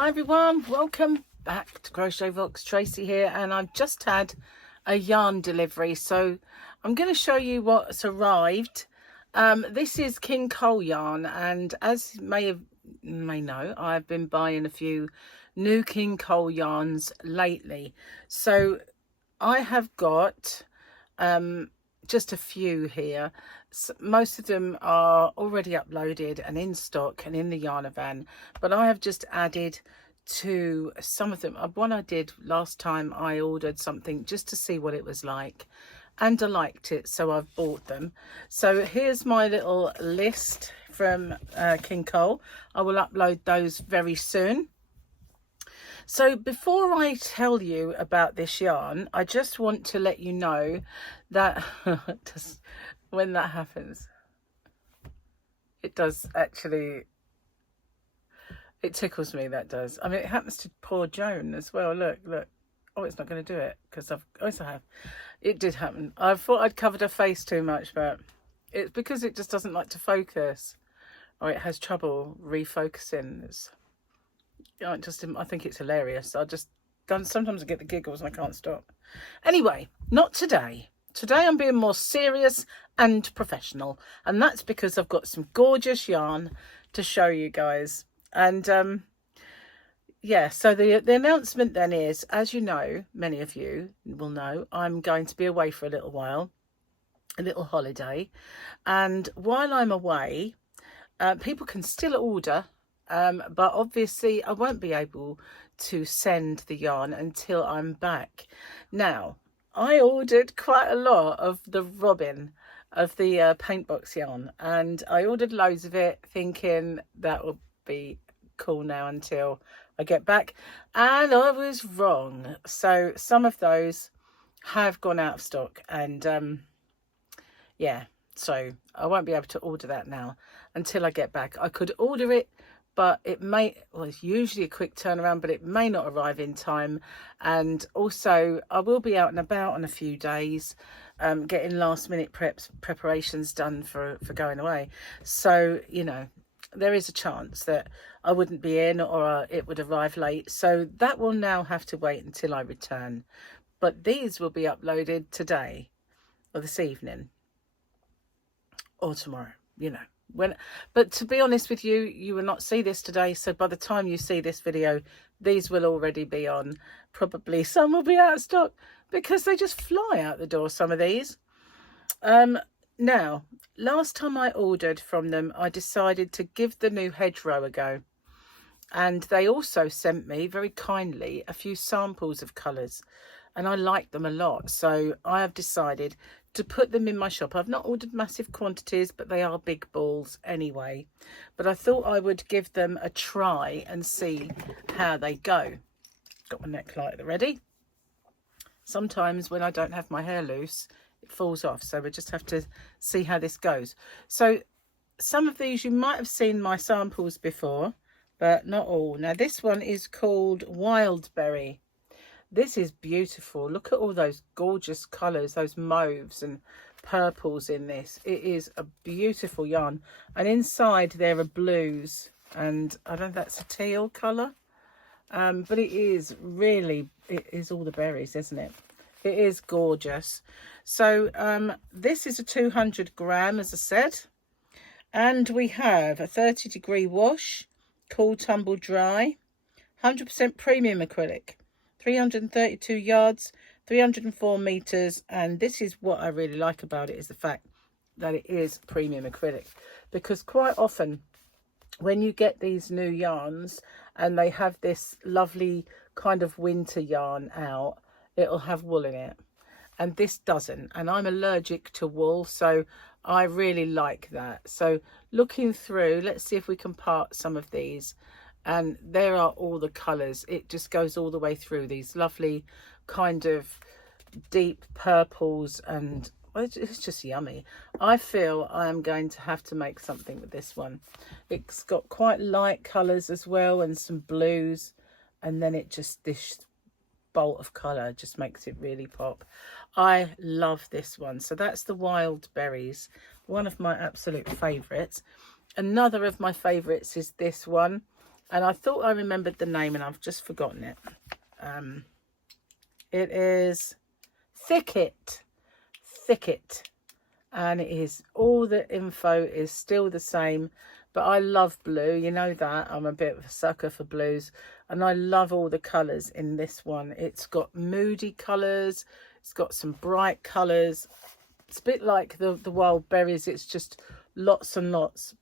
Hi everyone, welcome back to Crochet Vox. Tracy here, and I've just had a yarn delivery, so I'm going to show you what's arrived. This is King Cole yarn, and as you may know, I've been buying a few new King Cole yarns lately. So I have got just a few here. Most of them are already uploaded and in stock and in the yarn van, but I have just added to some of them. One I did last time, I ordered something just to see what it was like, and I liked it, so I've bought them. So here's my little list from King Cole. I will upload those very soon. So before I tell you about this yarn, I just want to let you know that just when that happens, it does actually, it tickles me, that does. I mean, it happens to poor Joan as well. Look. Oh, it's not going to do it because it did happen. I thought I'd covered her face too much, but it's because it just doesn't like to focus, or it has trouble refocusing. I think it's hilarious. Sometimes I get the giggles and I can't stop. Anyway, not today. Today I'm being more serious and professional, and that's because I've got some gorgeous yarn to show you guys. And yeah, so the announcement then is, as you know, many of you will know, I'm going to be away for a little while, a little holiday. And while I'm away, people can still order. But obviously I won't be able to send the yarn until I'm back. Now, I ordered quite a lot of the robin, of the paint box yarn, and I ordered loads of it thinking that would be cool now until I get back, and I was wrong. So some of those have gone out of stock, and yeah, so I won't be able to order that now until I get back. I could order it, but it may, well, it's usually a quick turnaround, but it may not arrive in time. And also I will be out and about in a few days, getting last minute preparations done for going away. So, you know, there is a chance that I wouldn't be in, or it would arrive late. So that will now have to wait until I return. But these will be uploaded today or this evening or tomorrow, you know. But to be honest with you, you will not see this today, so by the time you see this video, these will already be on. Probably some will be out of stock because they just fly out the door, some of these. Now, last time I ordered from them, I decided to give the new hedgerow a go, and they also sent me very kindly a few samples of colours, and I like them a lot, so I have decided to put them in my shop. I've not ordered massive quantities, but they are big balls anyway. But I thought I would give them a try and see how they go. Got my neck lighter ready. Sometimes when I don't have my hair loose, it falls off, so we just have to see how this goes. So some of these you might have seen my samples before, but not all. Now this one is called Wildberry. This is beautiful. Look at all those gorgeous colours, those mauves and purples in this. It is a beautiful yarn. And inside there are blues, and I don't know if that's a teal colour. But it is really, it is all the berries, isn't it? It is gorgeous. So this is a 200 gram, as I said. And we have a 30-degree wash, cool, tumble, dry, 100% premium acrylic. 332 yards, 304 meters, and this is what I really like about it, is the fact that it is premium acrylic, because quite often when you get these new yarns and they have this lovely kind of winter yarn out, it'll have wool in it, and this doesn't, and I'm allergic to wool, so I really like that. So looking through, let's see if we can part some of these. And there are all the colours. It just goes all the way through, these lovely kind of deep purples, and it's just yummy. I feel I am going to have to make something with this one. It's got quite light colours as well, and some blues, and then it just, this bolt of colour just makes it really pop. I love this one. So that's the Wild Berries, one of my absolute favourites. Another of my favourites is this one, and I thought I remembered the name and I've just forgotten it. It is Thicket, and it is, all the info is still the same, but I love blue, you know that. I'm a bit of a sucker for blues, and I love all the colours in this one. It's got moody colours, it's got some bright colours. It's a bit like the wild berries. It's just lots and lots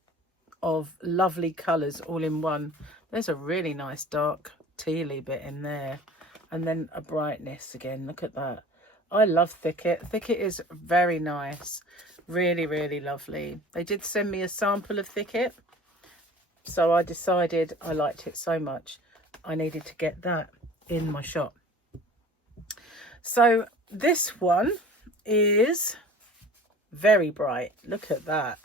of lovely colours all in one. There's a really nice dark tealy bit in there, and then a brightness again. Look at that. I love Thicket. Thicket is very nice. Really, really lovely. They did send me a sample of Thicket, so I decided I liked it so much I needed to get that in my shop. So this one is very bright. Look at that.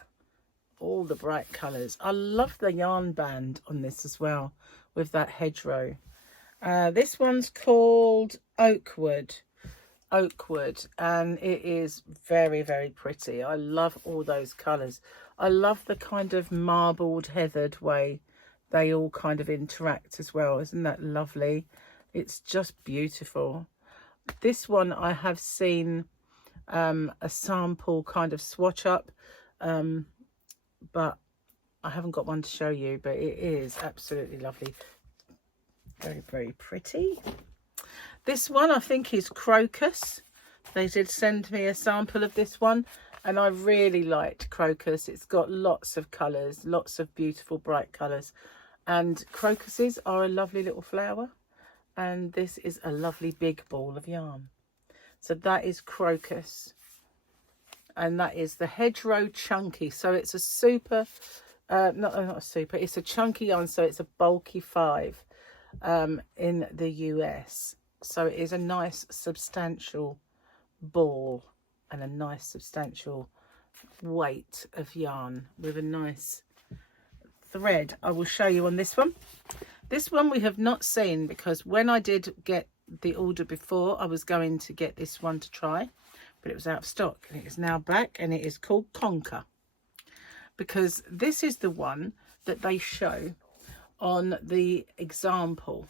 All the bright colours. I love the yarn band on this as well, with that hedgerow. This one's called Oakwood, and it is very, very pretty. I love all those colours. I love the kind of marbled, heathered way they all kind of interact as well. Isn't that lovely? It's just beautiful. This one I have seen a sample kind of swatch up, but I haven't got one to show you, but it is absolutely lovely. Very, very pretty. This one I think is Crocus. They did send me a sample of this one, and I really liked Crocus. It's got lots of colours, lots of beautiful bright colours, and crocuses are a lovely little flower, and this is a lovely big ball of yarn. So that is Crocus, and that is the Hedgerow Chunky. So it's a super, not a super, it's a chunky yarn, so it's a bulky 5 in the US. So it is a nice substantial ball and a nice substantial weight of yarn with a nice thread. I will show you on this one. This one we have not seen, because when I did get the order before, I was going to get this one to try, but it was out of stock, and it is now back, and it is called Conquer, because this is the one that they show on the example,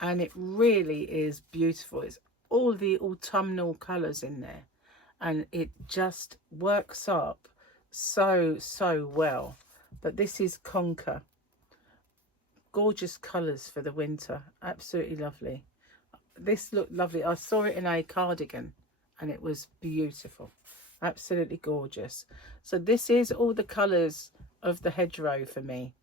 and it really is beautiful. It's all the autumnal colours in there, and it just works up so well. But this is Conquer. Gorgeous colours for the winter, absolutely lovely. This looked lovely. I saw it in a cardigan and it was beautiful, absolutely gorgeous. So this is all the colours of the hedgerow for me.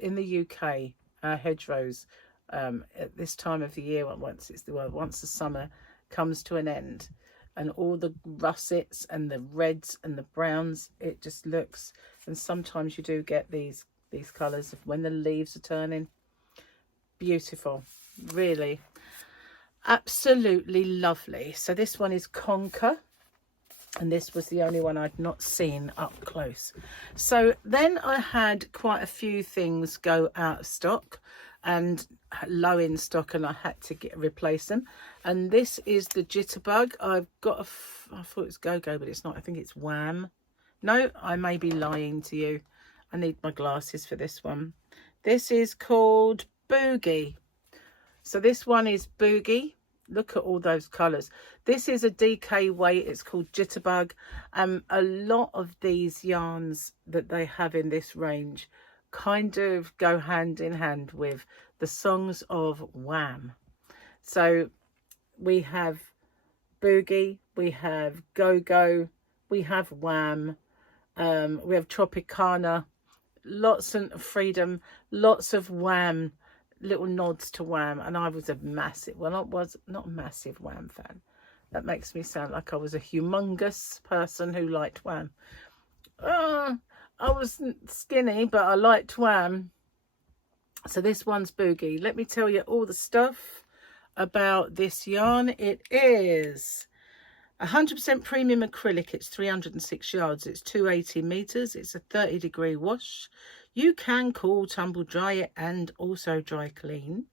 In the UK, our hedgerows at this time of the year, once the summer comes to an end, and all the russets and the reds and the browns, it just looks, and sometimes you do get these colours when the leaves are turning. Beautiful, really, absolutely lovely. So this one is Conquer, and this was the only one I'd not seen up close. So then I had quite a few things go out of stock and low in stock, and I had to replace them. And this is the Jitterbug. I've got I thought it was Go-Go, but it's not. I think it's Wham. No, I may be lying to you. I need my glasses for this one. This is called Boogie. So this one is Boogie. Look at all those colours. This is a DK weight. It's called Jitterbug. A lot of these yarns that they have in this range kind of go hand in hand with the songs of Wham. So we have Boogie, we have Go-Go, we have Wham, we have Tropicana, lots of Freedom, lots of Wham, little nods to Wham. And I was a massive, well, I was not a massive Wham fan. That makes me sound like I was a humongous person who liked Wham. I wasn't skinny, but I liked Wham. So this one's Boogie. Let me tell you all the stuff about this yarn. It is 100% premium acrylic. It's 306 yards. It's 280 meters. It's a 30-degree wash. You can cool, tumble dry it, and also dry clean.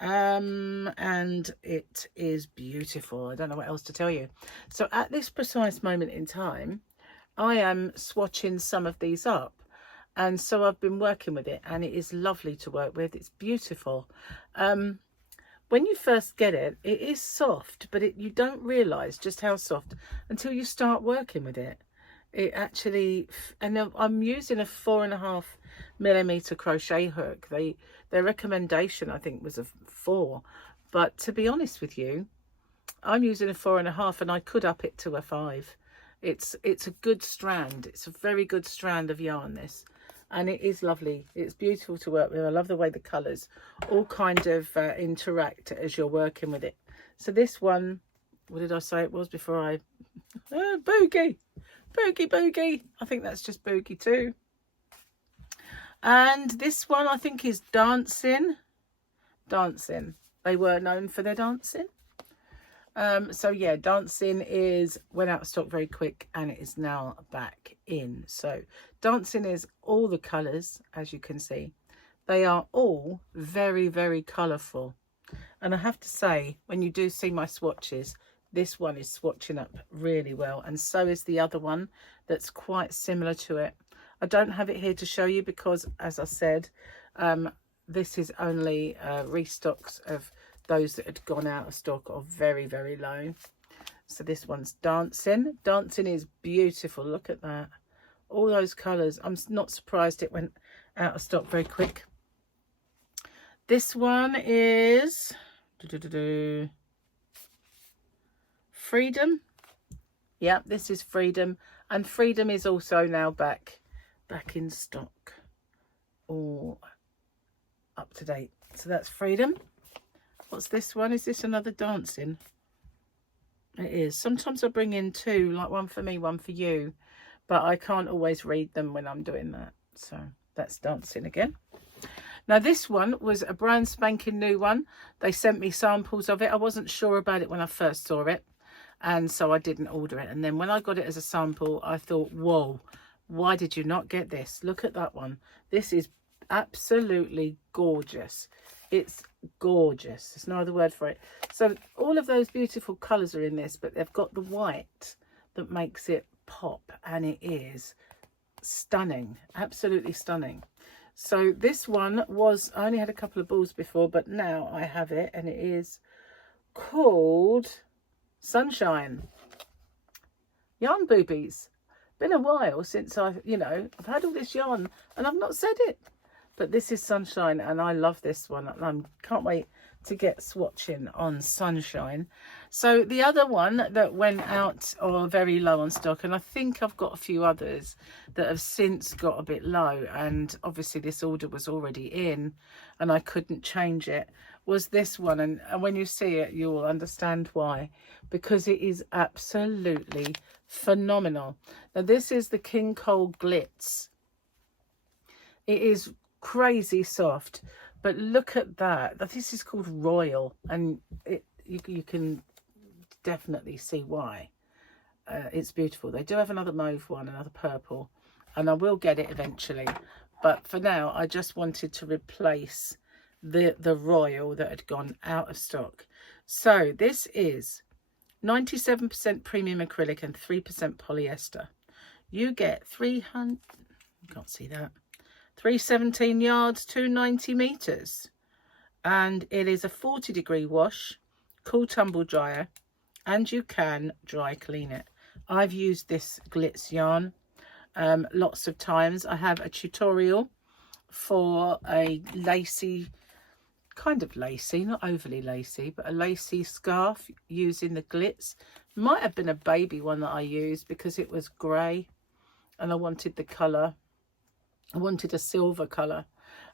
And it is beautiful. I don't know what else to tell you. So at this precise moment in time, I am swatching some of these up, and so I've been working with it, and it is lovely to work with. It's beautiful. When you first get it, it is soft, but you don't realize just how soft until you start working with it. It actually, and I'm using a 4.5mm crochet hook. Their recommendation, I think, was a 4, but to be honest with you, I'm using a 4.5, and I could up it to a 5. It's a good strand. It's a very good strand of yarn, this, and it is lovely. It's beautiful to work with. I love the way the colours all kind of interact as you're working with it. So this one, what did I say it was before I... Boogie! Boogie, boogie. I think that's just boogie too. And this one I think is dancing. Dancing. They were known for their dancing. So yeah, dancing went out of stock very quick, and it is now back in. So dancing is all the colours, as you can see. They are all very, very colourful. And I have to say, when you do see my swatches, this one is swatching up really well, and so is the other one that's quite similar to it. I don't have it here to show you because, as I said, this is only restocks of those that had gone out of stock or very, very low. So this one's dancing. Dancing is beautiful. Look at that. All those colours. I'm not surprised it went out of stock very quick. This one is Freedom. Yeah, this is Freedom, and Freedom is also now back in stock, all up to date. So that's Freedom. What's this one? Is this another dancing? It is. Sometimes I bring in two, like one for me, one for you, but I can't always read them when I'm doing that. So that's dancing again. Now this one was a brand spanking new one. They sent me samples of it. I wasn't sure about it when I first saw it, and so I didn't order it. And then when I got it as a sample, I thought, whoa, why did you not get this? Look at that one. This is absolutely gorgeous. It's gorgeous. There's no other word for it. So all of those beautiful colours are in this, but they've got the white that makes it pop, and it is stunning, absolutely stunning. So this one I only had a couple of balls before, but now I have it, and it is called Sunshine. Yarn boobies. Been a while since I've had all this yarn and I've not said it. But this is Sunshine, and I love this one. I can't wait to get swatching on Sunshine. So the other one that went out or very low on stock, and I think I've got a few others that have since got a bit low, and obviously this order was already in and I couldn't change it, was this one. And when you see it, you will understand why, because it is absolutely phenomenal. Now this is the King Cole Glitz. It is crazy soft, but look at that. This is called Royal, and you can definitely see why. It's beautiful. They do have another mauve one, another purple, and I will get it eventually, but for now I just wanted to replace the Royal that had gone out of stock. So this is 97% premium acrylic and 3% polyester. You get 300, you can't see that, 317 yards, 290 meters, and it is a 40-degree wash, cool tumble dryer, and you can dry clean it. I've used this Glitz yarn lots of times. I have a tutorial for a lacy, kind of lacy, not overly lacy, but a lacy scarf using the Glitz. Might have been a baby one that I used because it was grey and I wanted the colour. I wanted a silver colour,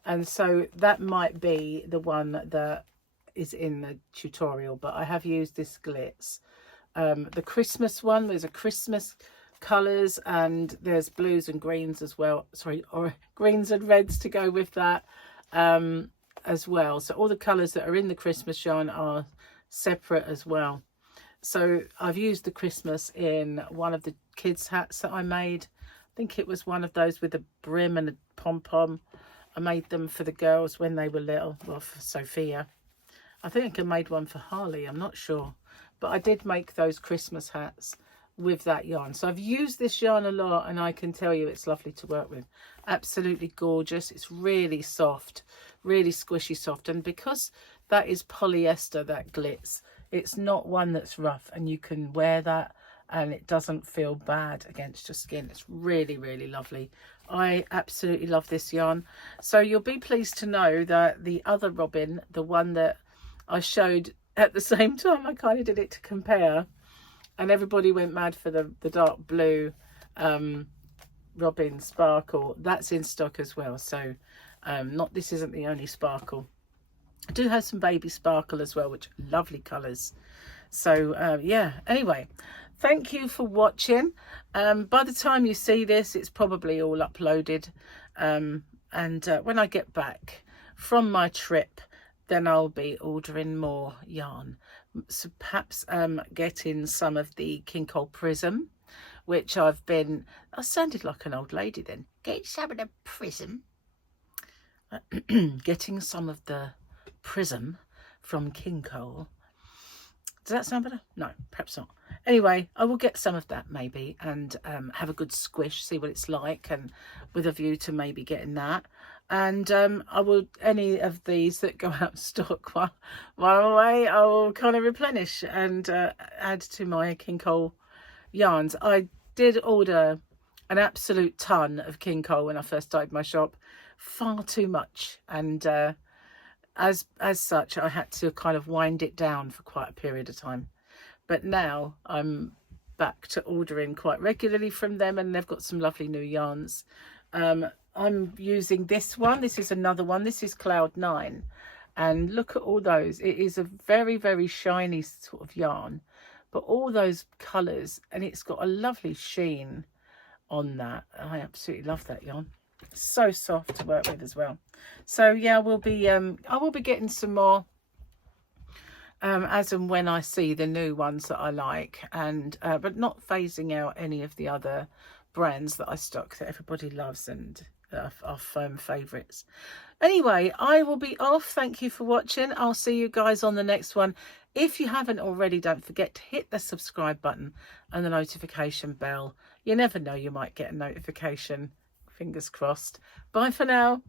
and so that might be the one that is in the tutorial, but I have used this Glitz. The Christmas one, there's a Christmas colours, and there's blues and greens as well, sorry, or greens and reds to go with that as well. So all the colours that are in the Christmas yarn are separate as well. So I've used the Christmas in one of the kids' hats that I made. I think it was one of those with a brim and a pom-pom. I made them for the girls when they were little, well, for Sophia. I think I made one for Harley, I'm not sure. But I did make those Christmas hats, with that yarn. So I've used this yarn a lot, and I can tell you it's lovely to work with. Absolutely gorgeous. It's really soft, really squishy soft, and because that is polyester, that glitz, it's not one that's rough, and you can wear that and it doesn't feel bad against your skin. It's really, really lovely. I absolutely love this yarn. So you'll be pleased to know that the other robin, the one that I showed at the same time, I kind of did it to compare, and everybody went mad for the dark blue robin sparkle. That's in stock as well. So this isn't the only sparkle. I do have some baby sparkle as well, which are lovely colours. So yeah, anyway, thank you for watching. By the time you see this, it's probably all uploaded, and when I get back from my trip, then I'll be ordering more yarn. So perhaps getting some of the King Cole Prism, which I sounded like an old lady then. Get some of the Prism. Getting some of the Prism from King Cole. Does that sound better? No, perhaps not. Anyway, I will get some of that maybe, and have a good squish, see what it's like, and with a view to maybe getting that. And I will, any of these that go out of stock while I'm away, I will kind of replenish and add to my King Cole yarns. I did order an absolute ton of King Cole when I first started my shop, far too much, and as such I had to kind of wind it down for quite a period of time. But now I'm back to ordering quite regularly from them, and they've got some lovely new yarns. I'm using this one. This is another one. This is Cloud 9, and look at all those. It is a very, very shiny sort of yarn, but all those colours, and it's got a lovely sheen on that. I absolutely love that yarn. So soft to work with as well. So yeah, I will be getting some more as and when I see the new ones that I like, and but not phasing out any of the other brands that I stock that everybody loves and are firm favourites. Anyway, I will be off. Thank you for watching. I'll see you guys on the next one. If you haven't already, don't forget to hit the subscribe button and the notification bell. You never know, you might get a notification. Fingers crossed. Bye for now.